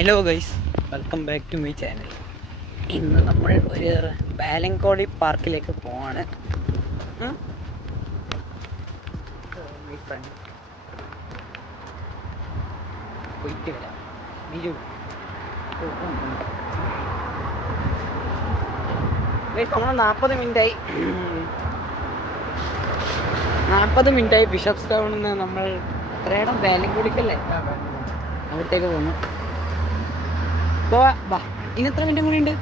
Hello guys, welcome back to my channel. ഇന്ന് നമ്മൾ ഒരു ബാലങ്കോളി പാർക്കിലേക്ക് പോവാണ്. പോയിട്ട് വരാം. ബിജു നമ്മൾ 40 മിനിറ്റായി ബിഷപ്സ് ടൗണിൽ നിന്ന് നമ്മൾ എത്രയിടം ബാലങ്കോളിക്കല്ലേ അവിടത്തേക്ക് പോകുന്നു. വാ, ഇനി എത്ര മിനിറ്റും കൂടി ഉണ്ട്?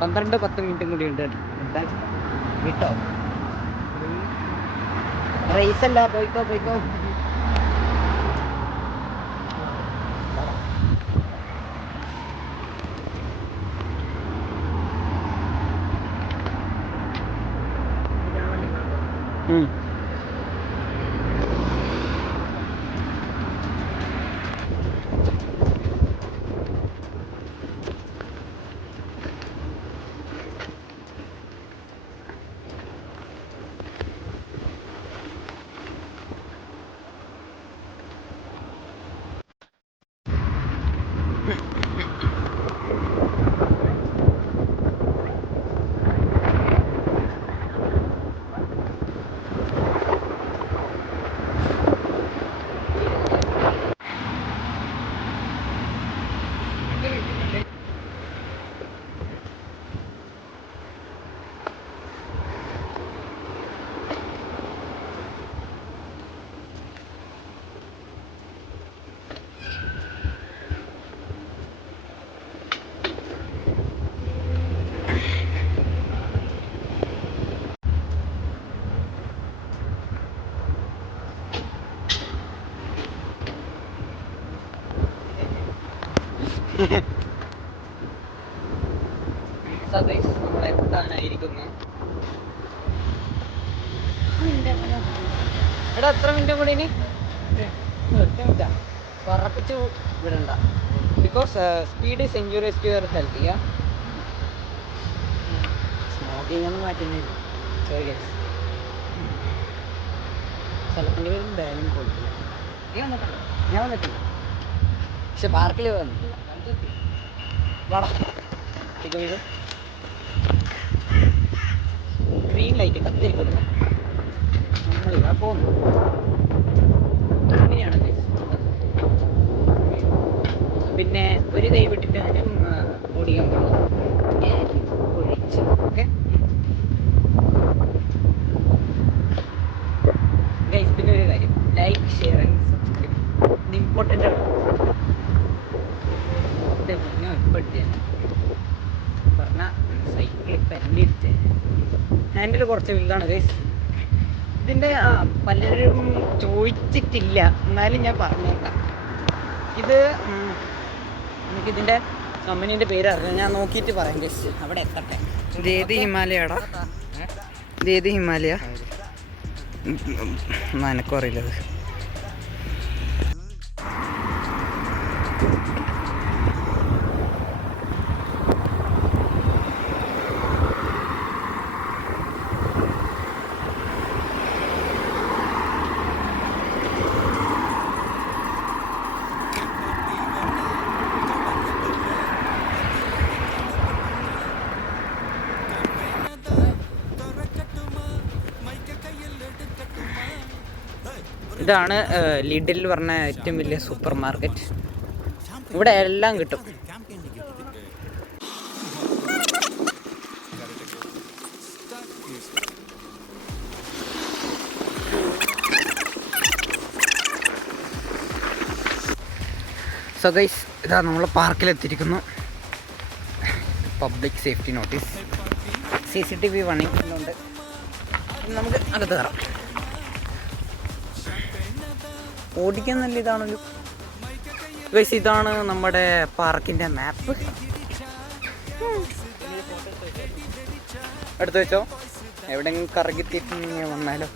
10 മിനിറ്റും കൂടി ഉണ്ട് കേട്ടോ. റേസ് അല്ല, പോയിക്കോ. നമ്മൾ എത്താനായിരിക്കുന്നു. എടാ, എത്ര മിനിറ്റും കൂടി ഇനി? 10 മിനിറ്റാ. പറപ്പിച്ച് വിടണ്ട. Because speed is injurious to your health. Smoking ഒന്നും മാറ്റുന്നില്ല. Sorry guys. സ്ഥലത്തിൻ്റെ പേരും ബാലങ്കോളി. നീ വന്നിട്ടുണ്ടോ? ഞാൻ വന്നിട്ടില്ല, പക്ഷെ പാർക്കിൽ വന്നിട്ടില്ല. വാടാ, വീട് ഗ്രീൻ ലൈറ്റ് കത്തിരിക്കുന്നു. നമ്മളിവിടെ പോകുന്നു. അങ്ങനെയാണ് പിന്നെ ഒരു കൈ വിട്ടിട്ട് ഓടിക്കാൻ പാടില്ല. ഒഴിച്ച്. ഓക്കെ ഗൈസ്, പിന്നെ ഒരു കാര്യം, ലൈക്ക്, ഷെയർ ആൻഡ് സബ്സ്ക്രൈബ്. ഇത് ഇമ്പോർട്ടൻ്റ് ആണ്. ഞാൻ ഇപ്പോഴത്തെ പറഞ്ഞാൽ സൈക്കിൾ ഇപ്പം എൻ്റെ ഇട്ട് ഹാൻഡിൽ കുറച്ച് വലുതാണ് ഗൈസ്. ഇതിൻ്റെ പലരും ചോദിച്ചിട്ടില്ല, എന്നാലും ഞാൻ പറഞ്ഞേക്കാം. ഇത് നമുക്കിതിൻ്റെ കമ്പനീൻ്റെ പേര് അറിയാം, ഞാൻ നോക്കിയിട്ട് പറയാം ഗൈസ്. അവിടെ എത്തട്ടെ. ഇതേത് ഹിമാലയാടാ? ഇതേത് ഹിമാലയ? എനക്കും അറിയില്ലത്. ഇതാണ് ലിഡിൽ പറഞ്ഞ ഏറ്റവും വലിയ സൂപ്പർ മാർക്കറ്റ്. ഇവിടെ എല്ലാം കിട്ടും. സോ ഗൈസ്, ഇതാ നമ്മൾ പാർക്കിലെത്തിയിരിക്കുന്നു. പബ്ലിക് സേഫ്റ്റി നോട്ടീസ്, CCTV പണിയുന്നുണ്ട്. നമുക്ക് അകത്ത് കയറാം. ഓടിക്കാൻ നല്ല ഇതാണല്ലോ ഗൈസ്. ഇതാണ് നമ്മുടെ പാർക്കിൻ്റെ മാപ്പ്. എടുത്തു വെച്ചോ, എവിടെയെങ്കിലും കറങ്ങിത്തിരിഞ്ഞ് വന്നാലോ.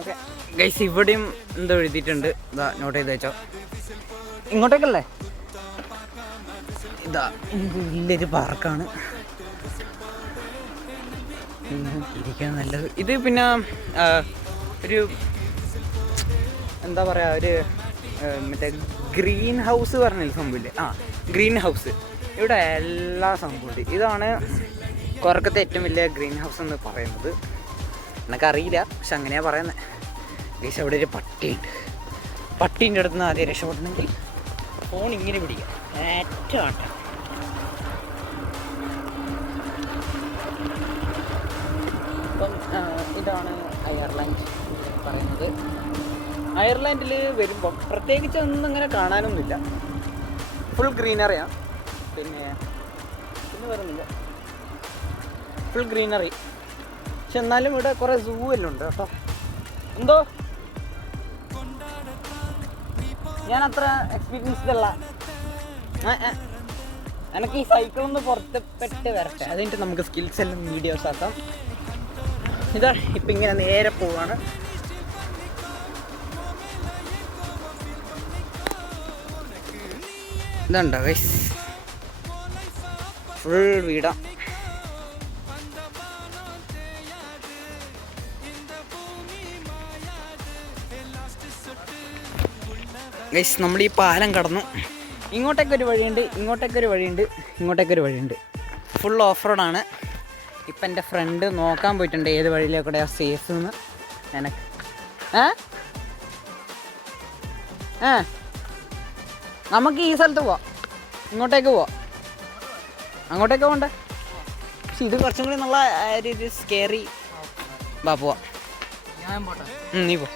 ഓക്കെ ഗൈസ്, ഇവിടെയും എന്തോ എഴുതിയിട്ടുണ്ട്. ഇതാ, നോട്ട് ചെയ്ത് വെച്ചോ. ഇങ്ങോട്ടേക്കല്ലേ? ഇതാ, ഇത് വലിയൊരു പാർക്കാണ്. ഇരിക്കാൻ നല്ലത്. ഇത് പിന്നെ ഒരു എന്താ പറയുക, ഒരു മറ്റേ ഗ്രീൻ ഹൗസ് പറഞ്ഞൊരു സംഭവമില്ലേ, ഗ്രീൻ ഹൗസ്. ഇവിടെ എല്ലാ സംഭവമുണ്ട്. ഇതാണ് കൊറക്കത്തെ ഏറ്റവും വലിയ ഗ്രീൻ ഹൗസ് എന്ന് പറയുന്നത്. എനിക്കറിയില്ല, പക്ഷെ അങ്ങനെയാണ് പറയുന്നത്. ഗൈസ് അവിടെ ഒരു പട്ടിയുണ്ട്. പട്ടീൻ്റെ അടുത്ത് നിന്ന് ആദ്യം രക്ഷപ്പെടണമെങ്കിൽ ഫോൺ ഇങ്ങനെ പിടിക്കുക, ഏറ്റവും ആട്ടം. അപ്പം ഇതാണ് അയർലാൻഡ് പറയുന്നത്. അയർലാൻഡിൽ വരുമ്പം പ്രത്യേകിച്ച് ഒന്നും ഇങ്ങനെ കാണാനൊന്നുമില്ല, ഫുൾ ഗ്രീനറിയാണ്. പിന്നെ വരുന്നില്ല, ഫുൾ ഗ്രീനറി. പക്ഷെ എന്നാലും ഇവിടെ കുറേ സൂ എല്ലാം ഉണ്ട് കേട്ടോ. എന്തോ ഞാൻ അത്ര എക്സ്പീരിയൻസ്ഡ് അല്ല. എനിക്ക് ഈ സൈക്കിളൊന്ന് പുറത്തുപെട്ട് വരട്ടെ, അതിൻ്റെ നമുക്ക് സ്കിൽസ് എല്ലാം വീഡിയോസ് ആക്കാം. ഇതാ ഇപ്പം ഇങ്ങനെ നേരെ പോവാണ്. ഇതുണ്ടോ ഗൈസ്, ഫുൾ വീടാ. ഗൈസ് നമ്മൾ ഈ പാലം കടന്നു. ഇങ്ങോട്ടേക്കൊരു വഴിയുണ്ട്, ഇങ്ങോട്ടേക്കൊരു വഴിയുണ്ട്, ഇങ്ങോട്ടേക്കൊരു വഴിയുണ്ട്. ഫുൾ ഓഫ് റോഡാണ്. ഇപ്പം എൻ്റെ ഫ്രണ്ട് നോക്കാൻ പോയിട്ടുണ്ട് ഏത് വഴിയിലേക്കൂടെ സേഫ് എന്ന്. എനിക്ക് നമുക്ക് ഈ സ്ഥലത്ത് പോവാം, ഇങ്ങോട്ടേക്ക് പോവാം. അങ്ങോട്ടേക്ക് പോകണ്ടേ, പക്ഷെ ഇത് കുറച്ചും കൂടി നല്ല ഒരു സ്കേറി. പോവാം, നീ പോ.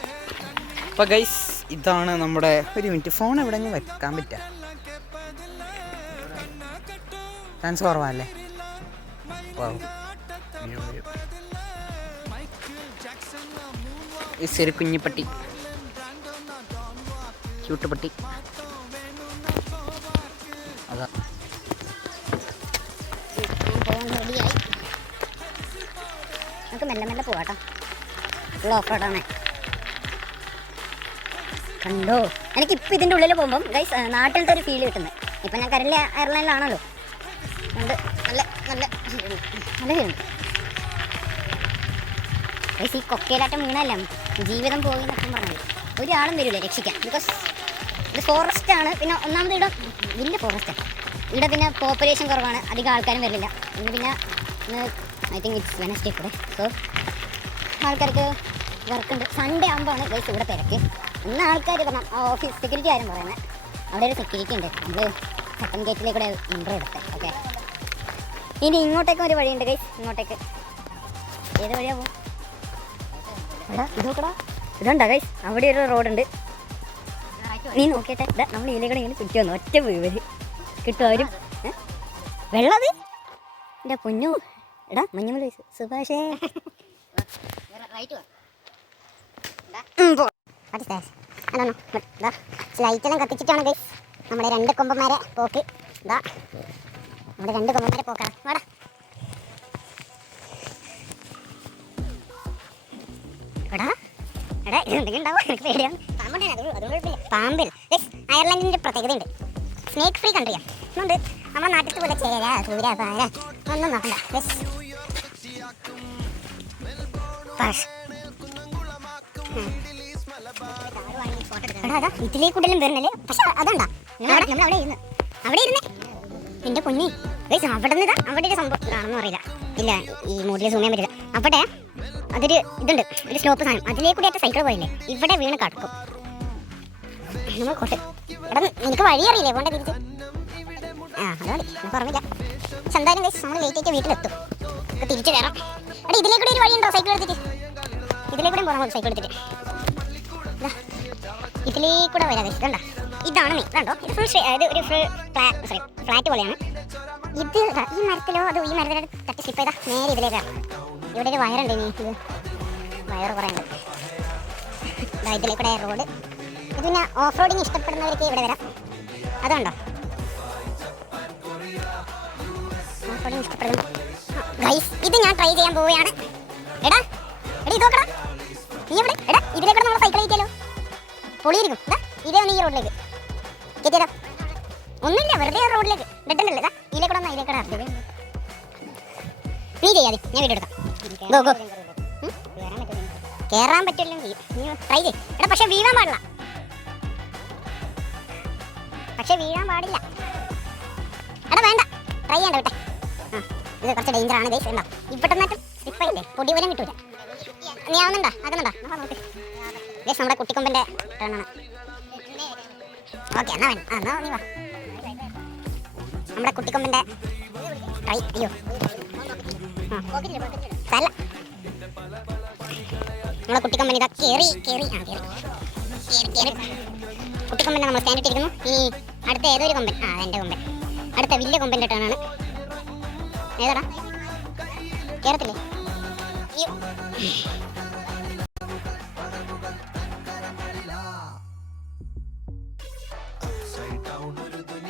അപ്പം ഗൈസ് ഇതാണ് നമ്മുടെ, ഒരു മിനിറ്റ്, ഫോൺ എവിടെയെങ്കിലും വെക്കാൻ പറ്റുക? ചാൻസ് കുറവല്ലേ? ഈ ചെറു കുഞ്ഞിപ്പട്ടി, ക്യൂട്ട് പട്ടി, അതാ. നമുക്ക് മെല്ലെ മെല്ലെ പോവാട്ടോ, ഫുൾ ഓഫ് റോഡാണ്. കണ്ടോ, എനിക്കിപ്പോൾ ഇതിൻ്റെ ഉള്ളിൽ പോകുമ്പം ഗൈസ് നാട്ടിലത്തെ ഒരു ഫീൽ കിട്ടുന്നത്. ഇപ്പം ഞാൻ കരളിലെ അയർലൻഡിലാണല്ലോ, അതുകൊണ്ട് നല്ല നല്ല നല്ല ഫീലുണ്ട് ഗൈസ്. ഈ കൊക്കയിലാറ്റം വീണല്ല ജീവിതം പോയി എന്നൊക്കെ പറഞ്ഞത് ഒരാളും വരില്ല രക്ഷിക്കാൻ. ബിക്കോസ് ഇത് ഫോറസ്റ്റാണ്. പിന്നെ ഒന്നാമത് ഇവിടെ വലിയ ഫോറസ്റ്റാണ്. ഇവിടെ പിന്നെ പോപ്പുലേഷൻ കുറവാണ്, അധികം ആൾക്കാരും വരില്ല. പിന്നെ ഐ തിങ്ക് ഇറ്റ്സ് വെനസ്ഡേ കൂടെ, സോ ആൾക്കാർക്ക് വർക്കുണ്ട്. സൺഡേ ആകുമ്പോഴാണ് ഗൈസ് ഇവിടെ തിരക്ക്. ഇന്ന് ആൾക്കാർ പറഞ്ഞാൽ ഓഫീസ് സെക്യൂരിറ്റി ആരും പറയുന്നത്, അവിടെ ഒരു സെക്യൂരിറ്റി ഉണ്ട്. നമ്മൾ സെക്കൻഡ് ഗേറ്റിലേക്കൂടെ എൻട്രി എടുത്തത്. ഓക്കെ, ഇനി ഇങ്ങോട്ടേക്കും ഒരു വഴിയുണ്ട് ഗൈസ്. ഇങ്ങോട്ടേക്ക് ഏത് വഴിയാ പോകും? എടാ ഇത് നോക്കടാ, ഇതുണ്ടോ ഗൈസ്, അവിടെ ഒരു റോഡുണ്ട്. നീ നോക്കിയിട്ടെ, ഇതാ നമ്മൾ ഇതിലേക്കൂടെ ഇങ്ങനെ ചുറ്റി വന്നു. ഒറ്റ വീവര് കിട്ടും ആരും. വെള്ളത് എൻ്റെ പൊന്നു. എടാ മഞ്ഞുമല സുഭാഷേ, ലൈറ്റെല്ലാം കത്തിച്ചിട്ടാണ് ഗൈസ് നമ്മുടെ 2 കൊമ്പന്മാരെ പോക്ക്. ഇതാ നമ്മുടെ 2 കൊമ്പന്മാരെ പോക്കാണ്. വാടാ, എടാ എടാ ഇതെന്തെങ്കിലും ഉണ്ടാവും, എനിക്ക് പേടിയാണ്. പാമ്പിൽ അയർലൻഡിൻ്റെ പ്രത്യേകതയുണ്ട്, സ്നേക്ക് ഫ്രീ കൺട്രിയാണ്. അതുകൊണ്ട് നമ്മുടെ നാട്ടിൽ പോലെ ചേര സൂര്യ പാര ഒന്നും നോക്കണ്ട. ഇതിലേ കൂടുതലും വരുന്നല്ലേ, പക്ഷെ അതണ്ടാ നമ്മളവിടെ ഇരുന്ന് അവിടെ ഇരുന്നേ എൻ്റെ പൊന്നി ഗൈസ്. അവിടെ നിന്ന് അവിടെ ഒരു സംഭവം കാണുമെന്ന് അറിയില്ല, ഇല്ല ഈ മൂഡിൽ സൂം ചെയ്യാൻ പറ്റില്ല. അവിടെ അതൊരു ഇതുണ്ട്, ഒരു സ്ലോപ്പ് സാധനം. അതിലേ കൂടി ആയിട്ട് സൈക്കിൾ പോയില്ലേ, ഇവിടെ വീണ് കടക്കും. നമ്മൾ കോട്ട് എടാ, എനിക്ക് വഴി അറിയില്ലേ പോണ്ട തിരിച്ച്? അത് മതി, എനിക്ക് ഓർമ്മില്ല. പക്ഷെ എന്തായാലും ഗൈസ് നമ്മൾ ലേറ്റ് ആയിട്ട് വീട്ടിലെത്തും, തിരിച്ചു കയറാം. എടാ ഇതിലേ കൂടി ഒരു വഴിയുണ്ടോ സൈക്കിൾ എടുത്തിട്ട്? ഇതിലേ കൂടെ പോകാൻ സൈക്കിൾ എടുത്തിട്ട് ഇതിലേ കൂടെ വരാതെ. ഇതുണ്ടോ, ഇതാണ് മെയിൻ. ഇതുണ്ടോ, ഇത് ഫുൾ അതായത് ഒരു ഫുൾ ഫ്ലാറ്റ് പോലെയാണ്. ഇത് ഈ മരത്തിലോ അതോ ഈ മരത്തിലോ തട്ടി സ്ലിപ്പ് ചെയ്താൽ നേരെ ഇതിലേക്കാണ്. ഇവിടെ ഒരു വയറുണ്ട്, ഇനി ഇത് വയറ് കുറേ ഉണ്ട്. ഇതിലേ കൂടെ റോഡ്. ഇത് പിന്നെ ഓഫ് റോഡിങ് ഇഷ്ടപ്പെടുന്നവർക്ക് ഇവിടെ വരാം. അതുണ്ടോ ഓഫ് റോഡിങ് ഇഷ്ടപ്പെടുന്നു ഗൈസ്. ഇത് ഞാൻ ട്രൈ ചെയ്യാൻ പോവുകയാണ്. എടാ എടാ ഇത് നോക്കടാ, നീ എവിടെ? എടാ ഇതിലേക്കൂടെ നമ്മൾ സൈക്കിൾ കയറ്റിയാലോ, പൊളിയിരിക്കും. ഇതേ ഒന്ന് ഈ റോഡിലേക്ക് കയറ്റിയതാ, ഒന്നുമില്ല വെറുതെ റോഡിലേക്ക് ഡെഡല്ലേ. ഇതാ ഇതിലേക്കൂടെ ഒന്ന് അതിലേക്കൂടെ അറിഞ്ഞത്. നീ ചെയ്യാതെ ഞാൻ വീഡിയോ എടുക്കാം. ഗോ ഗോ, കയറാൻ പറ്റില്ലെങ്കിൽ നീ ട്രൈ ചെയ്യും. എടാ പക്ഷെ വീഴാൻ പാടില്ല. പക്ഷെ വീഴാൻ പാടില്ല. എടാ വേണ്ട, ട്രൈ ചെയ്യണ്ട വിട്ടെ. ഇത് കുറച്ച് ഡേഞ്ചർ ആണ് ഗൈസ്. ഉണ്ടോ ഇവിടെ നിന്നിട്ട് സ്ലിപ്പായില്ലേ, പൊടി പോലും കിട്ടൂല. നീ ആവുന്നുണ്ടോ? ആകുന്നുണ്ടോ? ഗൈസ് നമ്മുടെ കുട്ടിക്കൊമ്പൻ്റെ ടേണാണ്. ഓക്കെ എന്നാ വേണം. എന്നാ നീ വാ. നമ്മുടെ കുട്ടിക്കൊമ്പൻ്റെ ട്രൈ. അയ്യോ തല. നമ്മളെ കുട്ടിക്കൊമ്പൻ ഇതാ കേറി. കുട്ടിക്കൊമ്പനെ നമ്മൾ സ്റ്റാൻഡ് ഇട്ടിരിക്കുന്നു. ഈ അടുത്ത ഏതൊരു കൊമ്പൻ, അതെൻ്റെ കൊമ്പൻ, അടുത്ത വലിയ കൊമ്പൻ്റെ ടേണാണ്. ഏതാടാ കേറത്തില്ലേ?